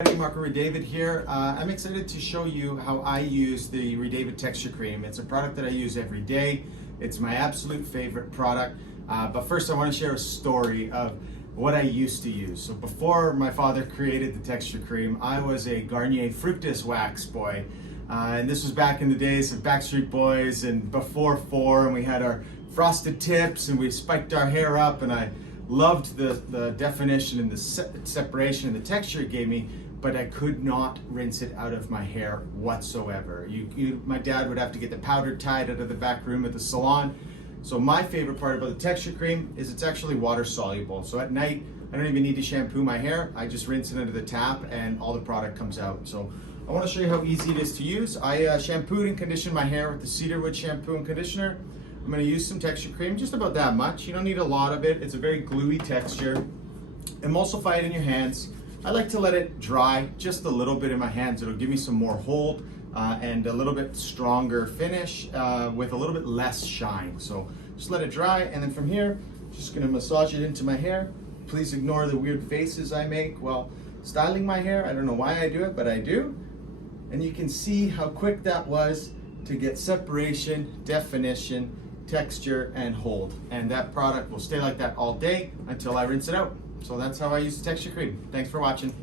Redavid here. I'm excited to show you how I use the Redavid Texture Creme. It's a product that I use every day. It's my absolute favorite product. But first I want to share a story of what I used to use. So before my father created the Texture Creme, I was a Garnier Fructis wax boy. And this was back in the days of Backstreet Boys and before 4, and we had our frosted tips and we spiked our hair up, and I loved the definition and the separation and the texture it gave me, but I could not rinse it out of my hair whatsoever. My dad would have to get the powder tied out of the back room at the salon. So my favorite part about the Texture Creme is it's actually water soluble. So at night, I don't even need to shampoo my hair. I just rinse it under the tap and all the product comes out. So I want to show you how easy it is to use. I shampooed and conditioned my hair with the cedarwood shampoo and conditioner. I'm going to use some Texture Creme, just about that much. You don't need a lot of it. It's a very gluey texture. Emulsify it in your hands. I like to let it dry just a little bit in my hands. It'll give me some more hold and a little bit stronger finish with a little bit less shine. So just let it dry, and then from here, just gonna massage it into my hair. Please ignore the weird faces I make while styling my hair. I don't know why I do it, but I do. And you can see how quick that was to get separation, definition, texture, and hold. And that product will stay like that all day until I rinse it out. So that's how I use the Texture Creme. Thanks for watching.